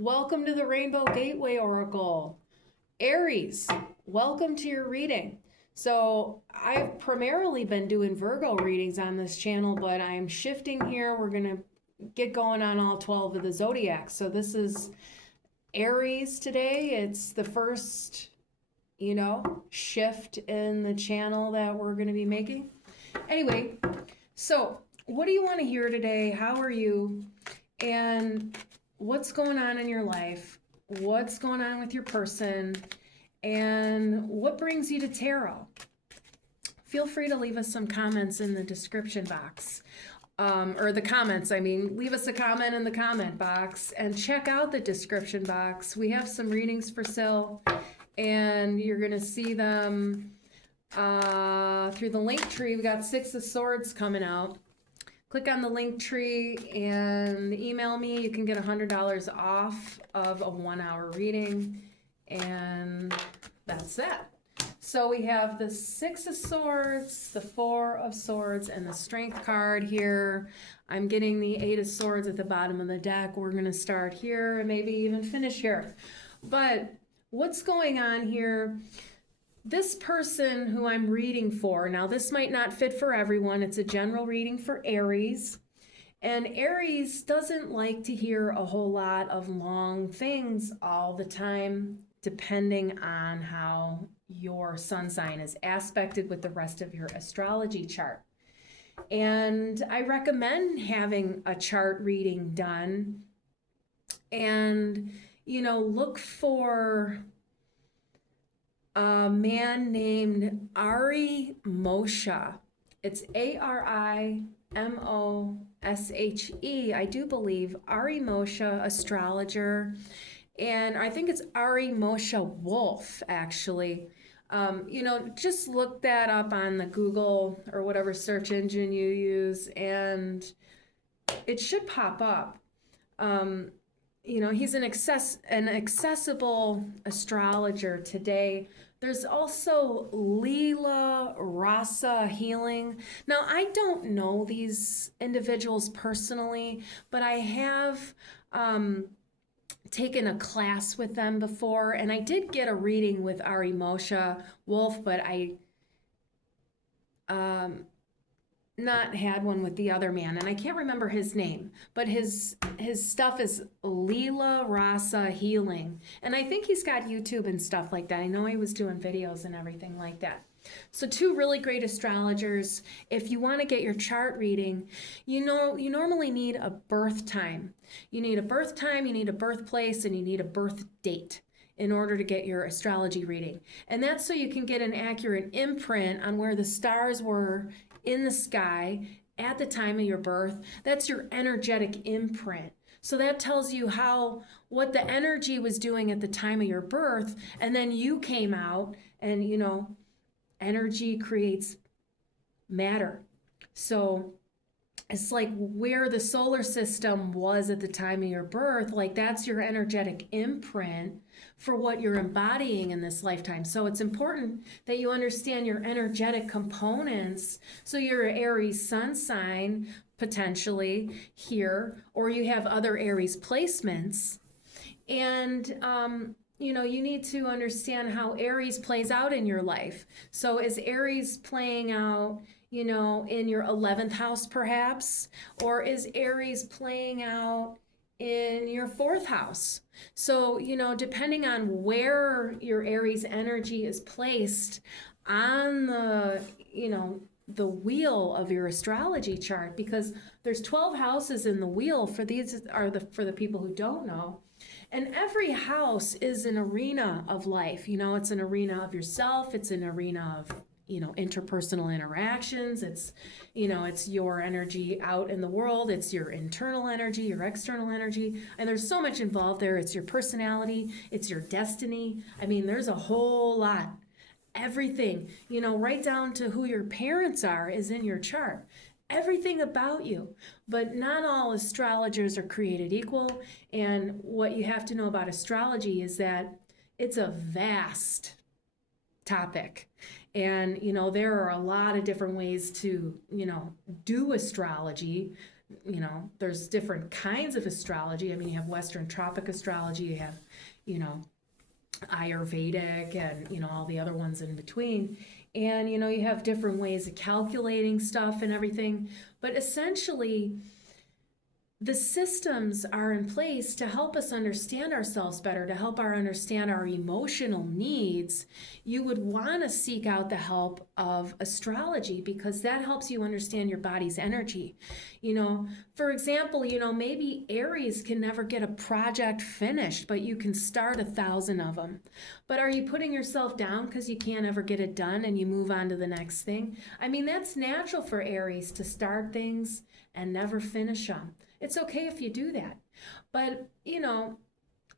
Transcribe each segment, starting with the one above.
Welcome to the Rainbow Gateway Oracle. Aries, welcome to your reading. So, I've primarily been doing Virgo readings on this channel, but I'm shifting here. We're going to get going on all 12 of the zodiacs. So, this is Aries today. It's the first, shift in the channel that we're going to be making. Anyway, so what do you want to hear today? How are you? And what's going on in your life? What's going on with your person? And what brings you to tarot? Feel free to leave us some comments in the description box. Or the comments, leave us a comment in the comment box and check out the description box. We have some readings for sale, and you're going to see them through the link tree. We got Six of Swords coming out. Click on the link tree and email me. You can get $100 off of a 1-hour reading. And that's that. So we have the Six of Swords, the Four of Swords, and the Strength card here. I'm getting the Eight of Swords at the bottom of the deck. We're going to start here and maybe even finish here. But what's going on here? This person who I'm reading for, now this might not fit for everyone. It's a general reading for Aries. And Aries doesn't like to hear a whole lot of long things all the time, depending on how your sun sign is aspected with the rest of your astrology chart. And I recommend having a chart reading done and, look for a man named Ari Moshe. It's Arimoshe. I do believe Ari Moshe, astrologer. And I think it's Ari Moshe Wolf, actually. Just look that up on the Google or whatever search engine you use, and it should pop up. He's an accessible astrologer today. There's also Leela Rasa Healing. Now, I don't know these individuals personally, but I have taken a class with them before, and I did get a reading with Ari Moshe Wolf, but I not had one with the other man, and I can't remember his name, but his stuff is Leela Rasa Healing, and I think he's got YouTube and stuff like that. I know he was doing videos and everything like that. So two really great astrologers. If you want to get your chart reading, you normally need a birth time. You need a birth time, you need a birthplace, and you need a birth date in order to get your astrology reading. And that's so you can get an accurate imprint on where the stars were in the sky at the time of your birth. That's your energetic imprint. So that tells you what the energy was doing at the time of your birth, and then you came out, and energy creates matter. So it's like where the solar system was at the time of your birth, like that's your energetic imprint for what you're embodying in this lifetime. So it's important that you understand your energetic components. So you're an Aries sun sign potentially here, or you have other Aries placements. And, you need to understand how Aries plays out in your life. So is Aries playing out, in your 11th house perhaps? Or is Aries playing out in your 4th house? So, depending on where your Aries energy is placed on the wheel of your astrology chart, because there's 12 houses in the wheel. For the people who don't know. And every house is an arena of life. It's an arena of yourself. It's an arena of, interpersonal interactions. It's, it's your energy out in the world. It's your internal energy, your external energy. And there's so much involved there. It's your personality. It's your destiny. There's a whole lot. Everything, right down to who your parents are is in your chart. Everything about you. But not all astrologers are created equal. And what you have to know about astrology is that it's a vast topic. And, there are a lot of different ways to, do astrology. there's different kinds of astrology. I mean, you have Western tropic astrology, you have, you know, Ayurvedic, and, all the other ones in between. And, you have different ways of calculating stuff and everything. But essentially, the systems are in place to help us understand ourselves better, to help our understand our emotional needs. You would want to seek out the help of astrology because that helps you understand your body's energy. For example, maybe Aries can never get a project finished, but you can start 1,000 of them. But are you putting yourself down because you can't ever get it done and you move on to the next thing? I mean, that's natural for Aries to start things and never finish them. It's okay if you do that. But,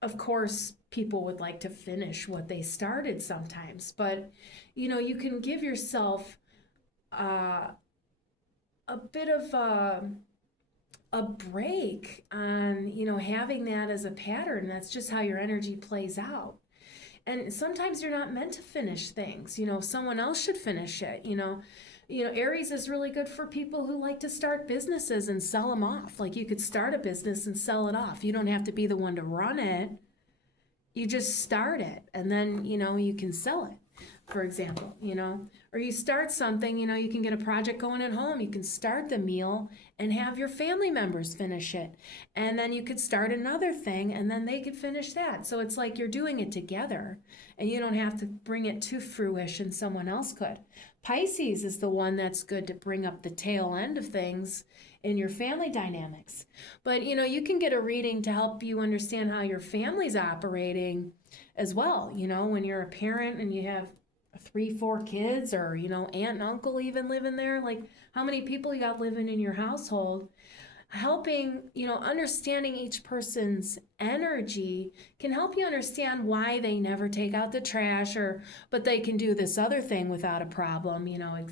of course, people would like to finish what they started sometimes. But, you can give yourself a bit of a break on, having that as a pattern. That's just how your energy plays out. And sometimes you're not meant to finish things. Someone else should finish it, Aries is really good for people who like to start businesses and sell them off. Like you could start a business and sell it off. You don't have to be the one to run it. You just start it and then, you can sell it, for example, or you start something, you can get a project going at home. You can start the meal and have your family members finish it. And then you could start another thing and then they could finish that. So it's like you're doing it together and you don't have to bring it to fruition. Someone else could. Pisces is the one that's good to bring up the tail end of things in your family dynamics. But, you can get a reading to help you understand how your family's operating as well. When you're a parent and you have 3, 4 kids or, aunt and uncle even living there, like how many people you got living in your household, helping, understanding each person's energy can help you understand why they never take out the trash but they can do this other thing without a problem,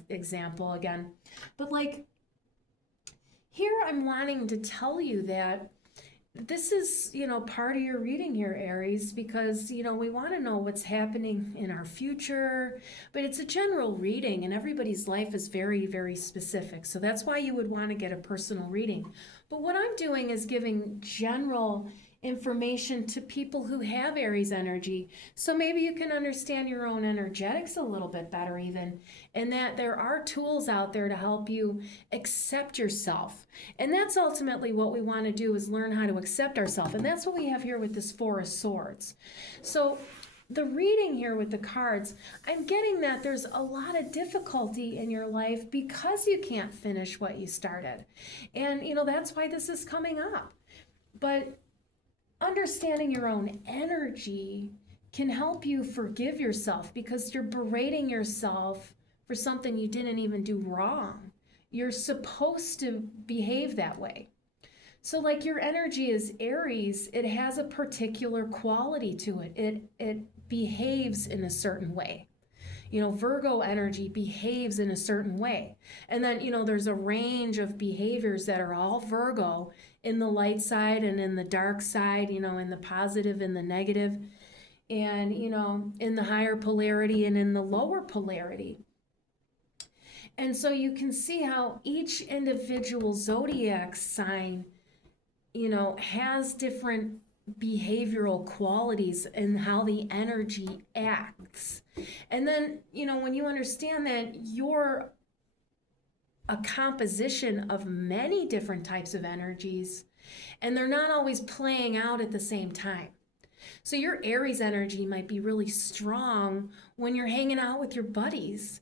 example again. But like here I'm wanting to tell you that this is, part of your reading here, Aries, because, we want to know what's happening in our future, but it's a general reading and everybody's life is very, very specific. So that's why you would want to get a personal reading. But what I'm doing is giving general information to people who have Aries energy. So maybe you can understand your own energetics a little bit better even, and that there are tools out there to help you accept yourself. And that's ultimately what we want to do, is learn how to accept ourselves. And that's what we have here with this Four of Swords. So the reading here with the cards, I'm getting that there's a lot of difficulty in your life because you can't finish what you started. And, that's why this is coming up. But understanding your own energy can help you forgive yourself because you're berating yourself for something you didn't even do wrong. You're supposed to behave that way. So like your energy is Aries, it has a particular quality to it. It behaves in a certain way. Virgo energy behaves in a certain way. And then, there's a range of behaviors that are all Virgo in the light side and in the dark side, in the positive and the negative, and, in the higher polarity and in the lower polarity. And so you can see how each individual zodiac sign, has different behavioral qualities and how the energy acts. And then, when you understand that you're a composition of many different types of energies, and they're not always playing out at the same time. So your Aries energy might be really strong when you're hanging out with your buddies,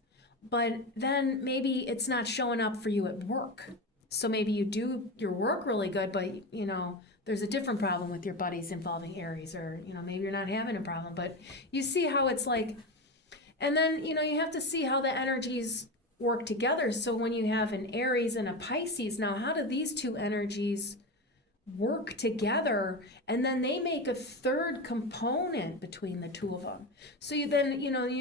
but then maybe it's not showing up for you at work. So maybe you do your work really good, but, there's a different problem with your buddies involving Aries, or, maybe you're not having a problem, but you see how it's like, and then, you have to see how the energies work together. So when you have an Aries and a Pisces, now how do these two energies work together? And then they make a third component between the two of them. So you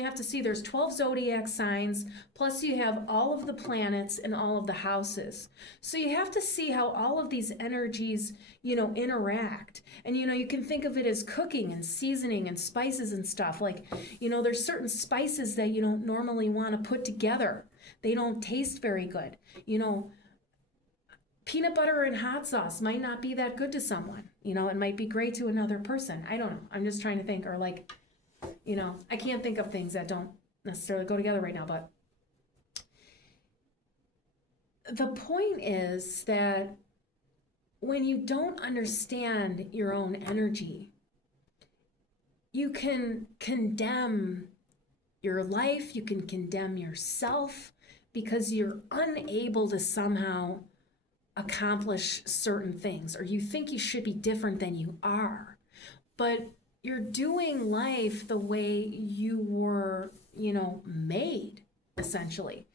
have to see there's 12 zodiac signs, plus you have all of the planets and all of the houses. So you have to see how all of these energies, interact. And, you can think of it as cooking and seasoning and spices and stuff. Like, there's certain spices that you don't normally want to put together. They don't taste very good. peanut butter and hot sauce might not be that good to someone. It might be great to another person. I don't know. I'm just trying to think, or like, I can't think of things that don't necessarily go together right now, but the point is that when you don't understand your own energy, you can condemn your life, you can condemn yourself because you're unable to somehow accomplish certain things, or you think you should be different than you are. But you're doing life the way you were, made, essentially.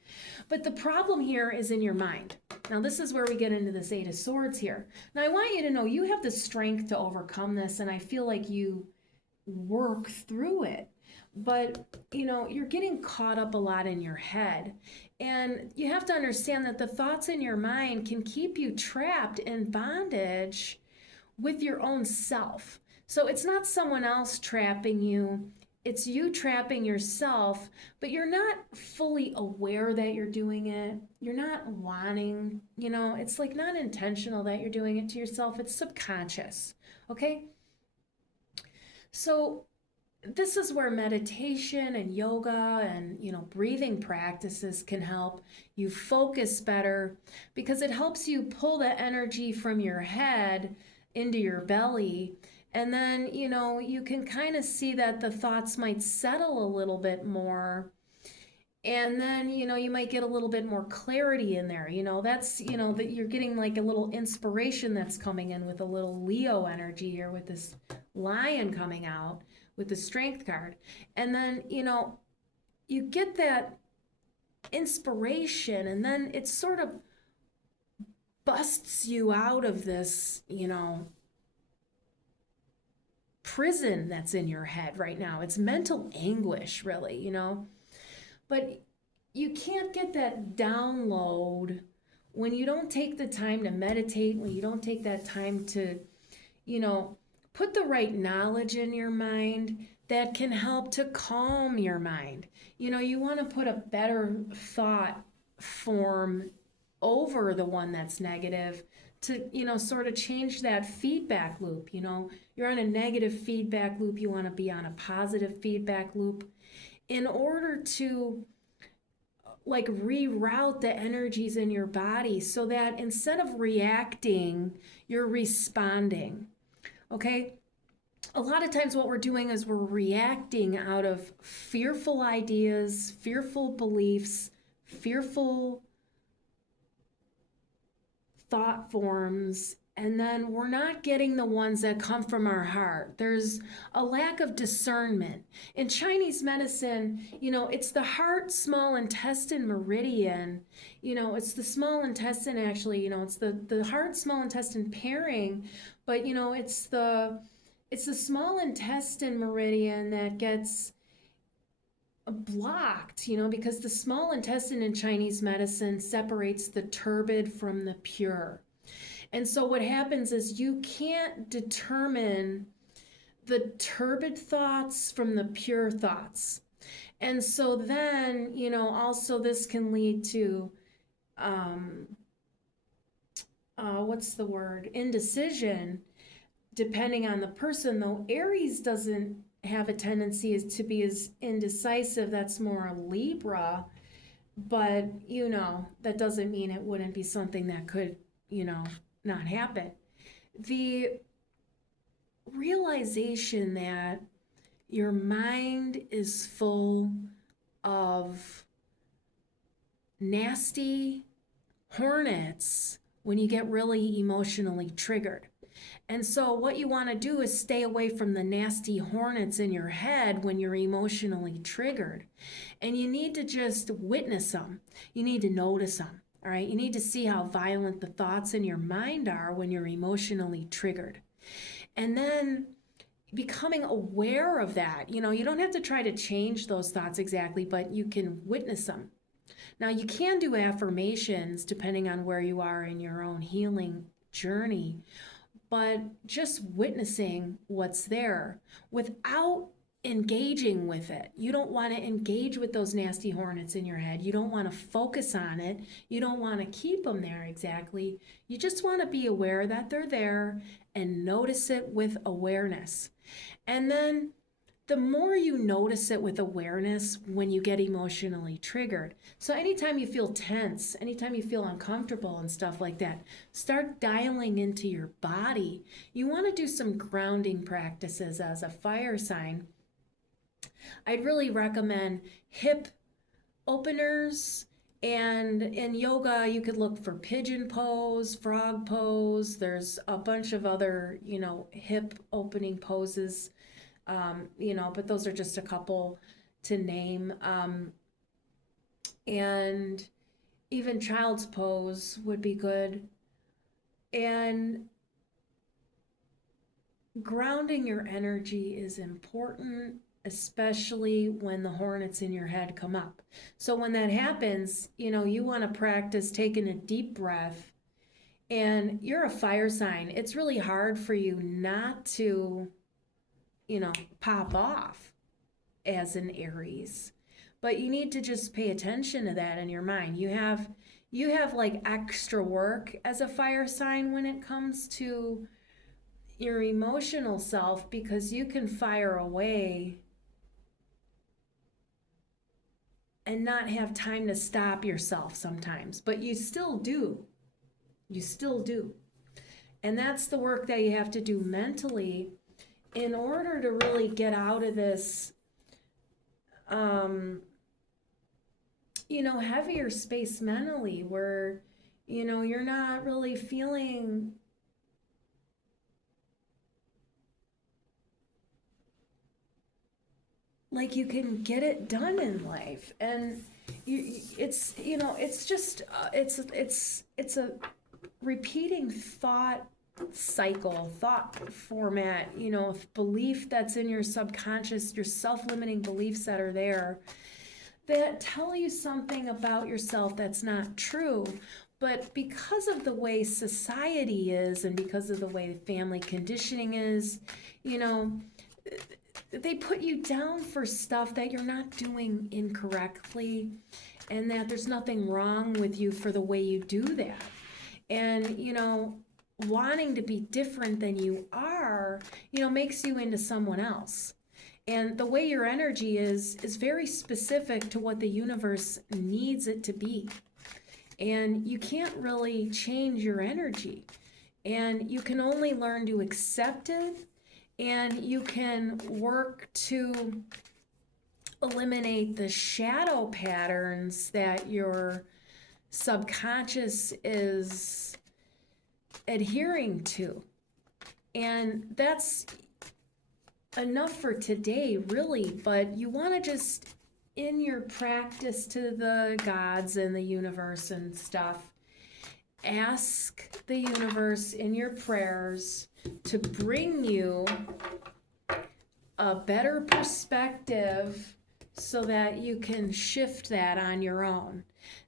But the problem here is in your mind. Now, this is where we get into this Eight of Swords here. Now, I want you to know you have the strength to overcome this, and I feel like you work through it. But, you're getting caught up a lot in your head. And you have to understand that the thoughts in your mind can keep you trapped in bondage with your own self. So it's not someone else trapping you. It's you trapping yourself, but you're not fully aware that you're doing it. You're not wanting, it's like not intentional that you're doing it to yourself. It's subconscious, okay? So this is where meditation and yoga and, breathing practices can help you focus better, because it helps you pull the energy from your head into your belly. And then, you can kind of see that the thoughts might settle a little bit more. And then, you might get a little bit more clarity in there. That's, that you're getting like a little inspiration that's coming in with a little Leo energy here with this lion coming out with the strength card. And then, you get that inspiration, and then it sort of busts you out of this, prison that's in your head right now. It's mental anguish, really, But you can't get that download when you don't take the time to meditate, when you don't take that time to, put the right knowledge in your mind that can help to calm your mind. You want to put a better thought form over the one that's negative to, sort of change that feedback loop. You're on a negative feedback loop. You want to be on a positive feedback loop in order to like reroute the energies in your body so that instead of reacting, you're responding. Okay? A lot of times what we're doing is we're reacting out of fearful ideas, fearful beliefs, fearful thought forms, and then we're not getting the ones that come from our heart. There's a lack of discernment. In Chinese medicine, it's the heart, small intestine meridian. It's the small intestine actually, it's the heart, small intestine pairing, but it's the small intestine meridian that gets blocked, because the small intestine in Chinese medicine separates the turbid from the pure. And so what happens is you can't determine the turbid thoughts from the pure thoughts. And so then, also this can lead to, what's the word? Indecision, depending on the person, though Aries doesn't have a tendency to be as indecisive. That's more a Libra, but that doesn't mean it wouldn't be something that could not happen. The realization that your mind is full of nasty hornets when you get really emotionally triggered. And so what you want to do is stay away from the nasty hornets in your head when you're emotionally triggered. And you need to just witness them. You need to notice them. All right. You need to see how violent the thoughts in your mind are when you're emotionally triggered. And then becoming aware of that, you don't have to try to change those thoughts exactly, but you can witness them. Now, you can do affirmations depending on where you are in your own healing journey, but just witnessing what's there without engaging with it. You don't want to engage with those nasty hornets in your head. You don't want to focus on it. You don't want to keep them there exactly. You just want to be aware that they're there and notice it with awareness. And then the more you notice it with awareness when you get emotionally triggered. So anytime you feel tense, anytime you feel uncomfortable and stuff like that, start dialing into your body. You want to do some grounding practices as a fire sign. I'd really recommend hip openers, and in yoga you could look for pigeon pose, frog pose. There's a bunch of other, hip opening poses, but those are just a couple to name. And even child's pose would be good. And grounding your energy is important, especially when the hornets in your head come up. So when that happens, you want to practice taking a deep breath. And you're a fire sign. It's really hard for you not to, pop off as an Aries. But you need to just pay attention to that in your mind. You have like extra work as a fire sign when it comes to your emotional self, because you can fire away and not have time to stop yourself sometimes, but you still do. You still do. And that's the work that you have to do mentally in order to really get out of this, heavier space mentally where, you're not really feeling like you can get it done in life. And it's just it's a repeating thought cycle, thought format, belief that's in your subconscious, your self-limiting beliefs that are there that tell you something about yourself that's not true. But because of the way society is and because of the way family conditioning is, they put you down for stuff that you're not doing incorrectly, and that there's nothing wrong with you for the way you do that. And, wanting to be different than you are, makes you into someone else. And the way your energy is very specific to what the universe needs it to be. And you can't really change your energy. And you can only learn to accept it, and you can work to eliminate the shadow patterns that your subconscious is adhering to. And that's enough for today, really. But you want to just, in your practice to the gods and the universe and stuff, ask the universe in your prayers to bring you a better perspective so that you can shift that on your own.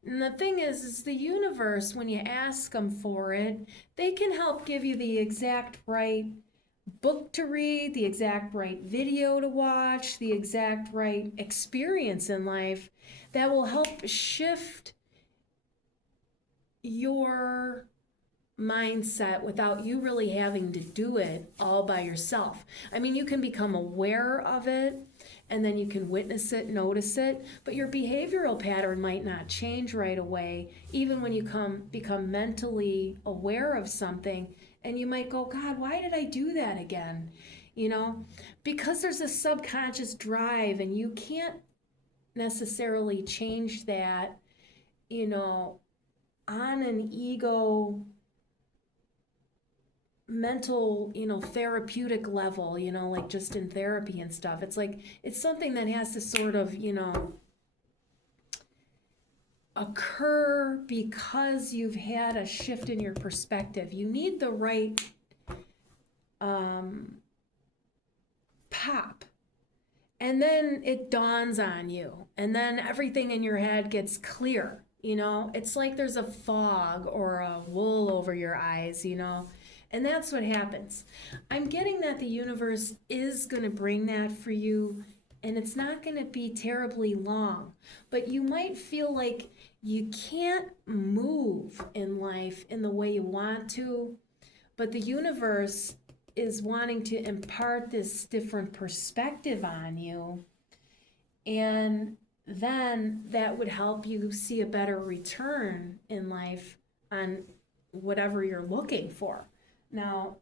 And the thing is the universe, when you ask them for it, they can help give you the exact right book to read, the exact right video to watch, the exact right experience in life that will help shift your mindset without you really having to do it all by yourself. I mean, you can become aware of it, and then you can witness it, notice it, but your behavioral pattern might not change right away, even when you become mentally aware of something, and you might go, God, why did I do that again? Because there's a subconscious drive, and you can't necessarily change that, on an ego mental, therapeutic level, like just in therapy and stuff. It's like, it's something that has to sort of, occur because you've had a shift in your perspective. You need the right pop. And then it dawns on you. And then everything in your head gets clear. It's like there's a fog or a wool over your eyes, And that's what happens. I'm getting that the universe is going to bring that for you, and it's not going to be terribly long. But you might feel like you can't move in life in the way you want to, but the universe is wanting to impart this different perspective on you, and then that would help you see a better return in life on whatever you're looking for. Now,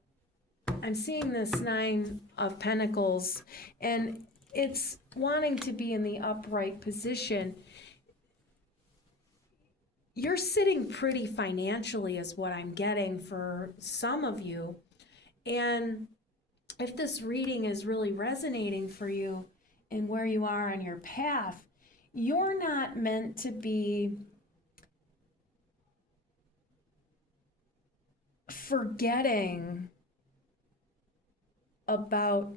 I'm seeing this Nine of Pentacles, and it's wanting to be in the upright position. You're sitting pretty financially is what I'm getting for some of you. And if this reading is really resonating for you and where you are on your path, you're not meant to be forgetting about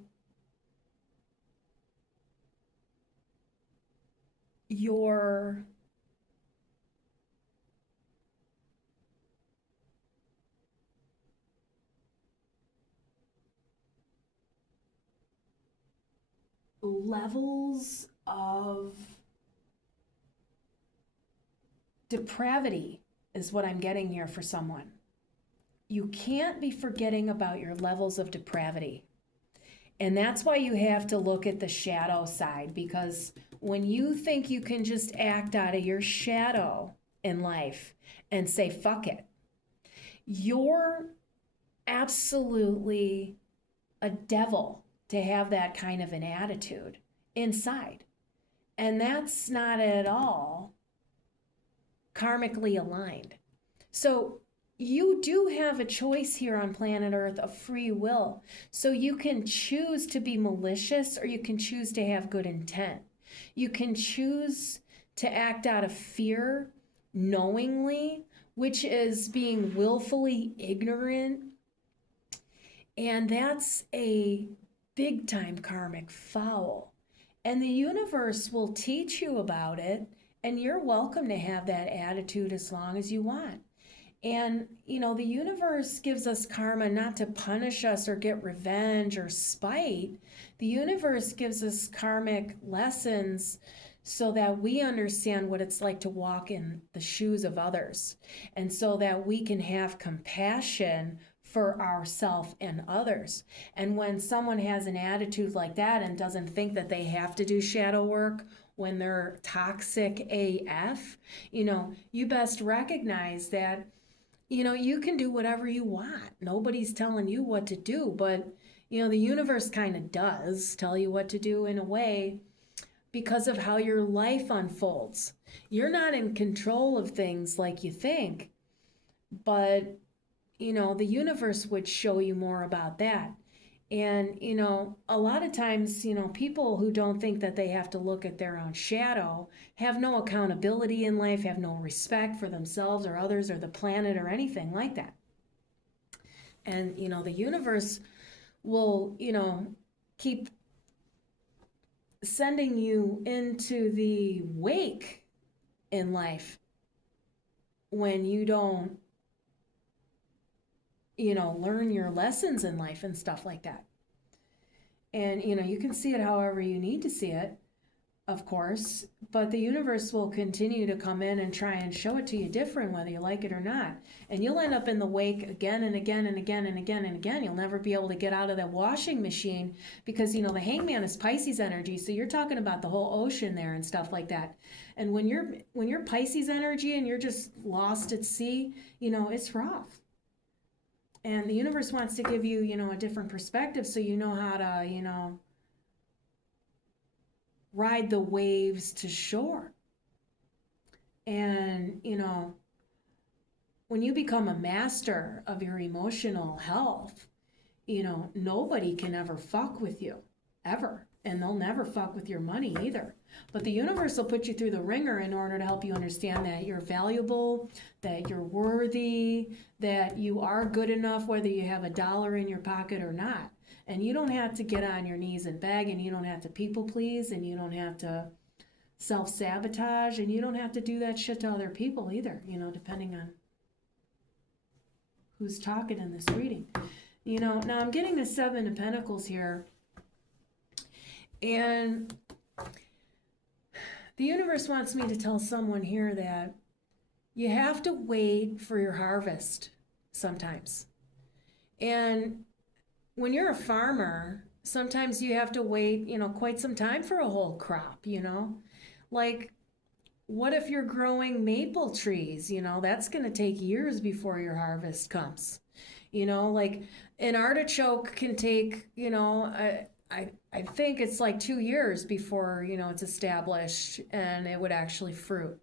your levels of depravity is what I'm getting here for someone. You can't be forgetting about your levels of depravity. And that's why you have to look at the shadow side, because when you think you can just act out of your shadow in life and say, fuck it, you're absolutely a devil to have that kind of an attitude inside. And that's not at all karmically aligned. So you do have a choice here on planet Earth of free will. So you can choose to be malicious, or you can choose to have good intent. You can choose to act out of fear knowingly, which is being willfully ignorant. And that's a big time karmic foul. And the universe will teach you about it, and you're welcome to have that attitude as long as you want. And, you know, the universe gives us karma not to punish us or get revenge or spite. The universe gives us karmic lessons so that we understand what it's like to walk in the shoes of others, and so that we can have compassion for ourselves and others. And when someone has an attitude like that and doesn't think that they have to do shadow work when they're toxic AF, you know, you best recognize that, you know, you can do whatever you want. Nobody's telling you what to do, but, you know, the universe kind of does tell you what to do in a way because of how your life unfolds. You're not in control of things like you think, but, you know, the universe would show you more about that. And, you know, a lot of times, you know, people who don't think that they have to look at their own shadow have no accountability in life, have no respect for themselves or others or the planet or anything like that. And, you know, the universe will, you know, keep sending you into the wake in life when you don't, you know, learn your lessons in life and stuff like that. And, you know, you can see it however you need to see it, of course, but the universe will continue to come in and try and show it to you different, whether you like it or not. And you'll end up in the wake again and again and again and again and again. You'll never be able to get out of that washing machine because, you know, the hangman is Pisces energy. So you're talking about the whole ocean there and stuff like that. And when you're Pisces energy and you're just lost at sea, you know, it's rough. And the universe wants to give you, you know, a different perspective so you know how to, you know, ride the waves to shore. And, you know, when you become a master of your emotional health, you know, nobody can ever fuck with you, ever. And they'll never fuck with your money either. But the universe will put you through the ringer in order to help you understand that you're valuable, that you're worthy, that you are good enough whether you have $1 in your pocket or not. And you don't have to get on your knees and beg, and you don't have to people please, and you don't have to self-sabotage, and you don't have to do that shit to other people either, you know, depending on who's talking in this reading. You know, now I'm getting the Seven of Pentacles here. And the universe wants me to tell someone here that you have to wait for your harvest sometimes. And when you're a farmer, sometimes you have to wait, you know, quite some time for a whole crop, you know? Like, what if you're growing maple trees? You know, that's going to take years before your harvest comes. You know, like an artichoke can take, you know, I think it's like 2 years before, you know, it's established and it would actually fruit.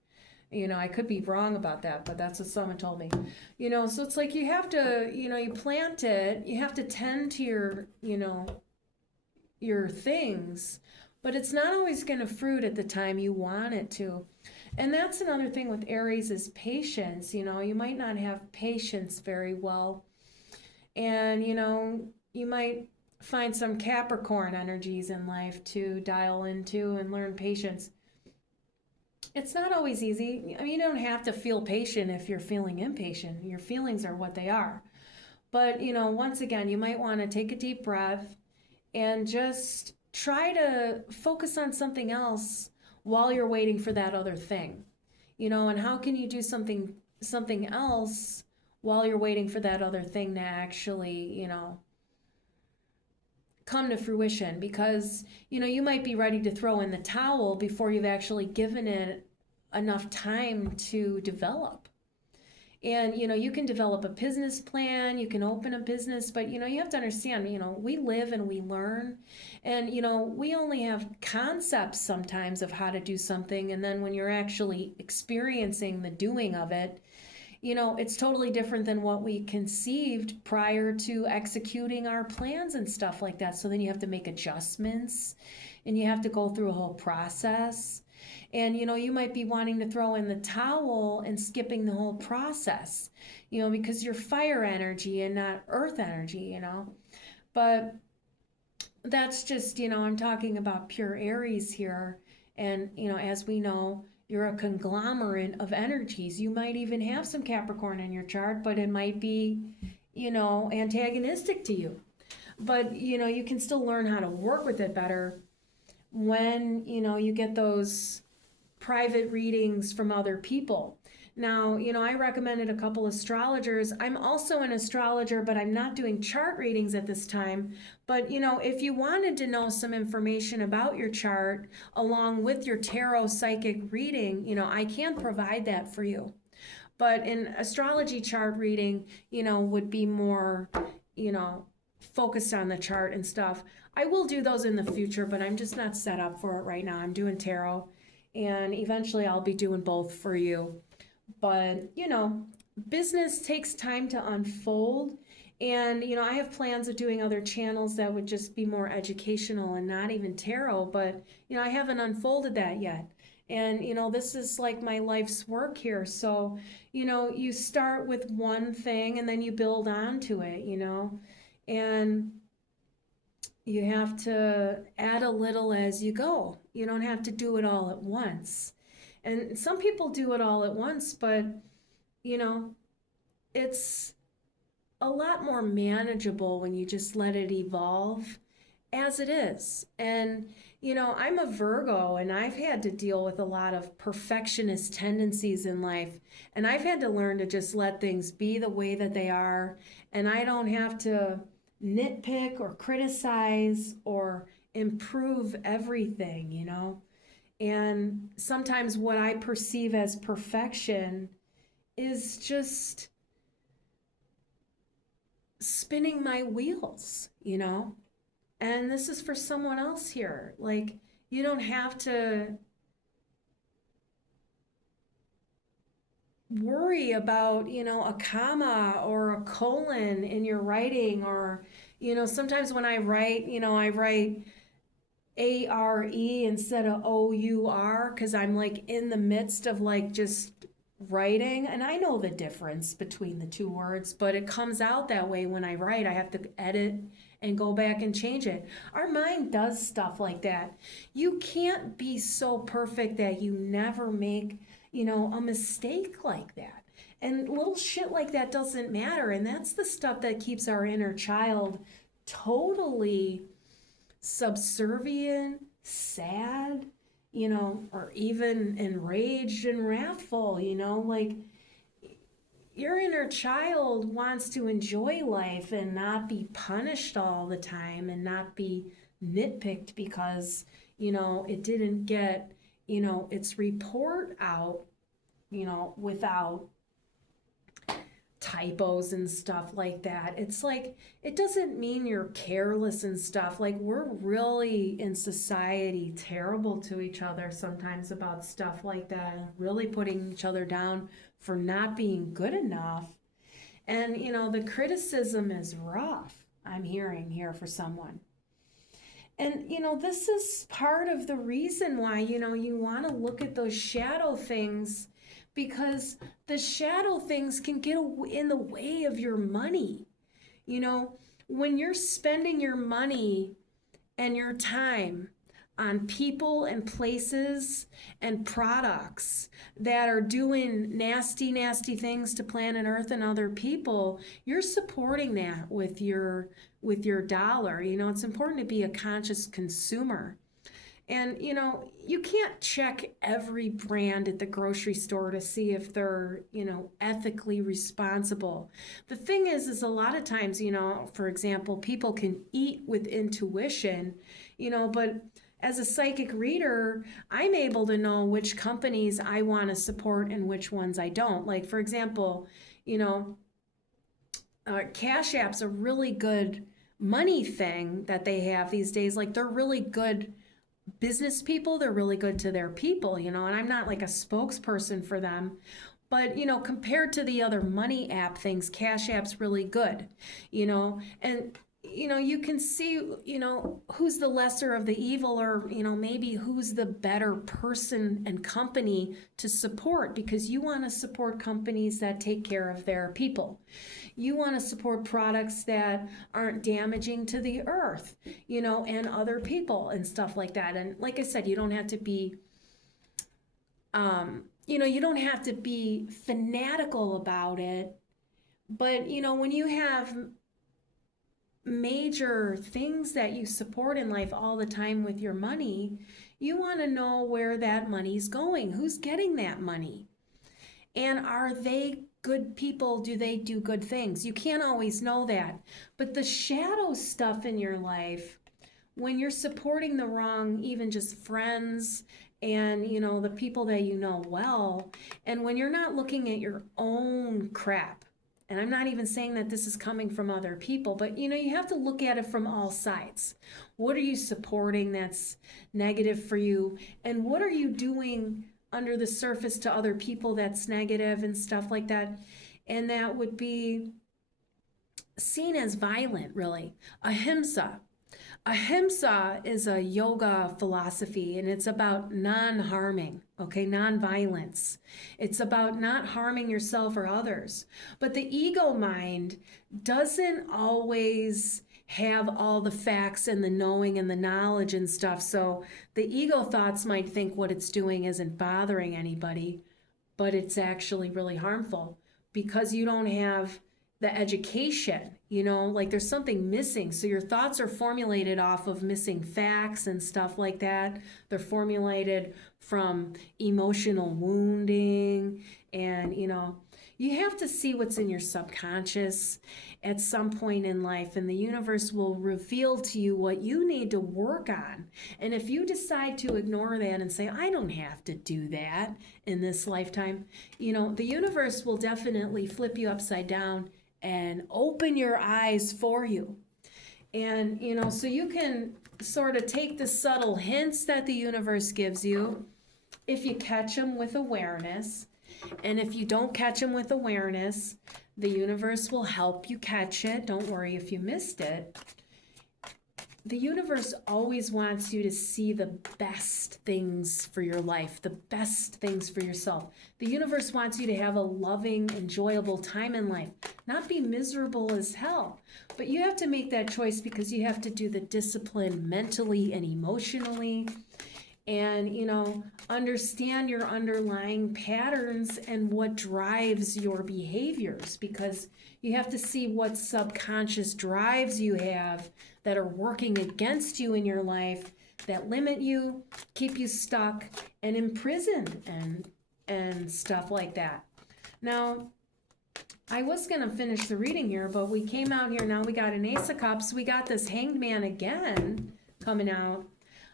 You know, I could be wrong about that, but that's what someone told me. You know, so it's like you have to, you know, you plant it, you have to tend to your, you know, your things, but it's not always going to fruit at the time you want it to. And that's another thing with Aries is patience. You know, you might not have patience very well. And, you know, you might find some Capricorn energies in life to dial into and learn patience. It's not always easy. I mean, you don't have to feel patient if you're feeling impatient. Your feelings are what they are. But, you know, once again, you might want to take a deep breath and just try to focus on something else while you're waiting for that other thing. You know, and how can you do something else while you're waiting for that other thing to actually, you know, come to fruition? Because, you know, you might be ready to throw in the towel before you've actually given it enough time to develop. And, you know, you can develop a business plan, you can open a business, but, you know, you have to understand, you know, we live and we learn. And, you know, we only have concepts sometimes of how to do something. And then when you're actually experiencing the doing of it, you know, it's totally different than what we conceived prior to executing our plans and stuff like that. So then you have to make adjustments and you have to go through a whole process. And, you know, you might be wanting to throw in the towel and skipping the whole process, you know, because you're fire energy and not earth energy, you know. But that's just, you know, I'm talking about pure Aries here. And, you know, as we know, you're a conglomerate of energies. You might even have some Capricorn in your chart, but it might be, you know, antagonistic to you. But, you know, you can still learn how to work with it better when, you know, you get those private readings from other people. Now, you know, I recommended a couple astrologers. I'm also an astrologer, but I'm not doing chart readings at this time. But, you know, if you wanted to know some information about your chart along with your tarot psychic reading, you know, I can provide that for you. But an astrology chart reading, you know, would be more, you know, focused on the chart and stuff. I will do those in the future, but I'm just not set up for it right now. I'm doing tarot, and eventually I'll be doing both for you. But, you know, business takes time to unfold. And, you know, I have plans of doing other channels that would just be more educational and not even tarot. But, you know, I haven't unfolded that yet. And, you know, this is like my life's work here. So, you know, you start with one thing and then you build onto it, you know. And you have to add a little as you go. You don't have to do it all at once. And some people do it all at once, but, you know, it's a lot more manageable when you just let it evolve as it is. And, you know, I'm a Virgo, and I've had to deal with a lot of perfectionist tendencies in life. And I've had to learn to just let things be the way that they are. And I don't have to nitpick or criticize or improve everything, you know. And sometimes what I perceive as perfection is just spinning my wheels, you know. And this is for someone else here. Like, you don't have to worry about, you know, a comma or a colon in your writing. Or, you know, sometimes when I write, you know, I write ARE instead of OUR because I'm like in the midst of like just writing, and I know the difference between the two words, but it comes out that way when I write. I have to edit and go back and change it. Our mind does stuff like that. You can't be so perfect that you never make, you know, a mistake like that. And little shit like that doesn't matter. And that's the stuff that keeps our inner child totally subservient, sad, or even enraged and wrathful, like your inner child wants to enjoy life and not be punished all the time and not be nitpicked because, it didn't get, its report out, without typos and stuff like that. It's like, it doesn't mean you're careless and stuff. Like, we're really in society terrible to each other sometimes about stuff like that, and really putting each other down for not being good enough. And, the criticism is rough, I'm hearing here for someone. And, this is part of the reason why, you want to look at those shadow things, because the shadow things can get in the way of your money. When you're spending your money and your time on people and places and products that are doing nasty, nasty things to planet Earth and other people, you're supporting that with your dollar. It's important to be a conscious consumer. And, you can't check every brand at the grocery store to see if they're, ethically responsible. The thing is a lot of times, for example, people can eat with intuition, but as a psychic reader, I'm able to know which companies I want to support and which ones I don't. Like, for example, Cash App's a really good money thing that they have these days. Like, they're really good business people. They're really good to their people, and I'm not like a spokesperson for them. But, compared to the other money app things, Cash App's really good, and, you can see, who's the lesser of the evil, or, maybe who's the better person and company to support, because you want to support companies that take care of their people. You want to support products that aren't damaging to the earth, and other people and stuff like that. And like I said, you don't have to be, you don't have to be fanatical about it. But, when you have major things that you support in life all the time with your money, you want to know where that money's going, who's getting that money, and are they good people? Do they do good things? You can't always know that. But the shadow stuff in your life, when you're supporting the wrong, even just friends and, the people that you know well, and when you're not looking at your own crap, and I'm not even saying that this is coming from other people, but, you have to look at it from all sides. What are you supporting that's negative for you? And what are you doing under the surface to other people that's negative and stuff like that? And that would be seen as violent, really. Ahimsa. Ahimsa is a yoga philosophy, and it's about non-harming, okay, non-violence. It's about not harming yourself or others. But the ego mind doesn't always have all the facts and the knowing and the knowledge and stuff. So the ego thoughts might think what it's doing isn't bothering anybody, but it's actually really harmful because you don't have the education, like there's something missing. So your thoughts are formulated off of missing facts and stuff like that. They're formulated from emotional wounding, and you have to see what's in your subconscious at some point in life, and the universe will reveal to you what you need to work on. And if you decide to ignore that and say, I don't have to do that in this lifetime, the universe will definitely flip you upside down and open your eyes for you. And, so you can sort of take the subtle hints that the universe gives you if you catch them with awareness. And if you don't catch them with awareness, the universe will help you catch it. Don't worry if you missed it. The universe always wants you to see the best things for your life, the best things for yourself. The universe wants you to have a loving, enjoyable time in life, not be miserable as hell. But you have to make that choice because you have to do the discipline mentally and emotionally. and, you know, understand your underlying patterns and what drives your behaviors, because you have to see what subconscious drives you have that are working against you in your life, that limit you, keep you stuck and imprisoned and stuff like that. Now, I was going to finish the reading here, but we came out here, now we got an Ace of Cups, we got this Hanged Man again coming out.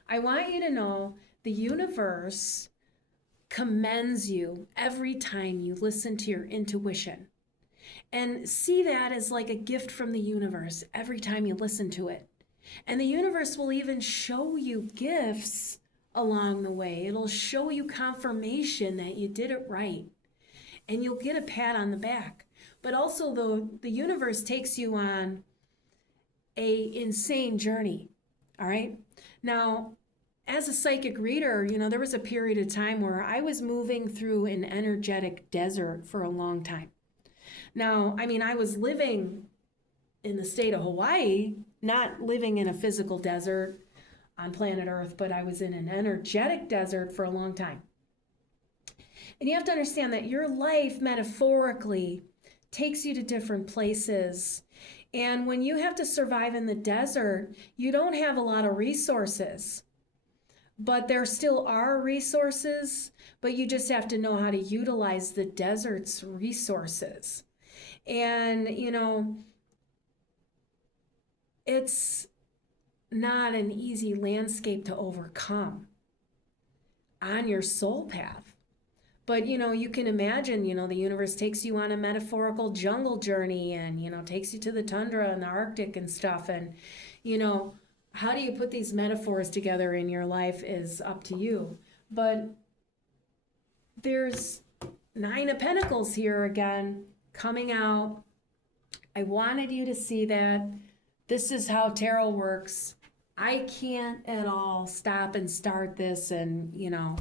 I want you to know the universe commends you every time you listen to your intuition. And see that as like a gift from the universe every time you listen to it. And the universe will even show you gifts along the way. It'll show you confirmation that you did it right. And you'll get a pat on the back. But also the universe takes you on a insane journey. All right? Now, as a psychic reader, you know, there was a period of time where I was moving through an energetic desert for a long time. Now, I mean, I was living in the state of Hawaii, not living in a physical desert on planet Earth, but I was in an energetic desert for a long time. And you have to understand that your life metaphorically takes you to different places. And when you have to survive in the desert, you don't have a lot of resources. But there still are resources, but you just have to know how to utilize the desert's resources. And, you know, it's not an easy landscape to overcome on your soul path. But, you know, you can imagine, you know, the universe takes you on a metaphorical jungle journey and, you know, takes you to the tundra and the Arctic and stuff. And, you know, how do you put these metaphors together in your life is up to you. But there's Nine of Pentacles here again coming out. I wanted you to see that. This is how tarot works. I can't at all stop and start this and, you know,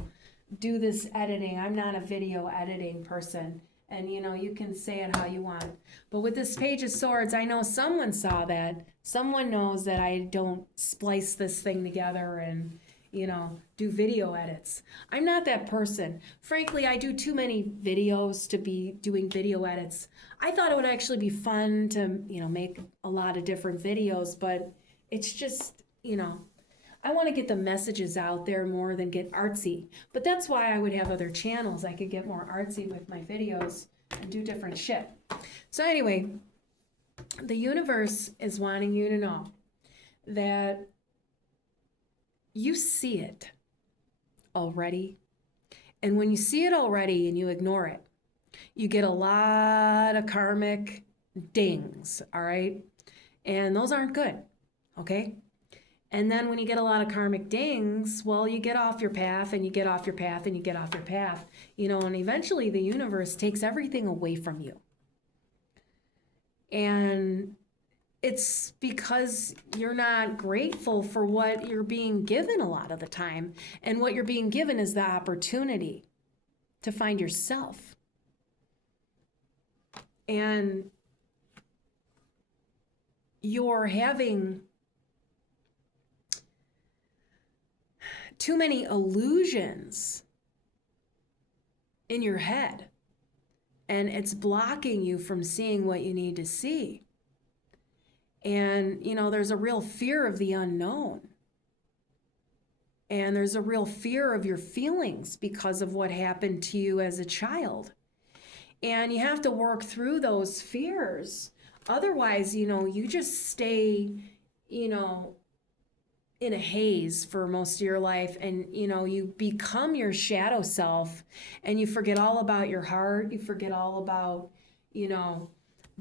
do this editing. I'm not a video editing person. And, you know, you can say it how you want. But with this Page of Swords, I know someone saw that. Someone knows that I don't splice this thing together and, you know, do video edits. I'm not that person. Frankly, I do too many videos to be doing video edits. I thought it would actually be fun to, you know, make a lot of different videos, but it's just, you know, I want to get the messages out there more than get artsy. But that's why I would have other channels. I could get more artsy with my videos and do different shit. So anyway, the universe is wanting you to know that you see it already. And when you see it already and you ignore it, you get a lot of karmic dings, all right? And those aren't good, okay? And then when you get a lot of karmic dings, well, you get off your path and you get off your path and you get off your path, you know, and eventually the universe takes everything away from you. And it's because you're not grateful for what you're being given a lot of the time. And what you're being given is the opportunity to find yourself. And you're having too many illusions in your head, and it's blocking you from seeing what you need to see. And, you know, there's a real fear of the unknown. And there's a real fear of your feelings because of what happened to you as a child. And you have to work through those fears. Otherwise, you know, you just stay, you know, in a haze for most of your life, and you know, you become your shadow self and you forget all about your heart. You forget all about, you know,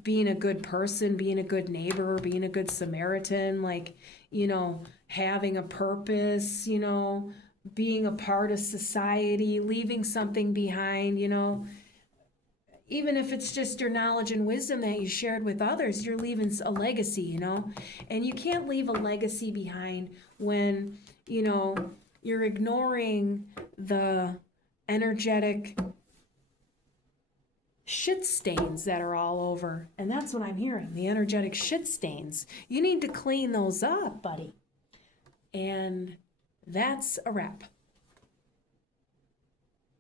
being a good person, being a good neighbor, being a good Samaritan, like, you know, having a purpose, you know, being a part of society, leaving something behind, you know. Even if it's just your knowledge and wisdom that you shared with others, you're leaving a legacy, you know. And you can't leave a legacy behind when, you know, you're ignoring the energetic shit stains that are all over. And that's what I'm hearing, the energetic shit stains. You need to clean those up, buddy. And that's a wrap.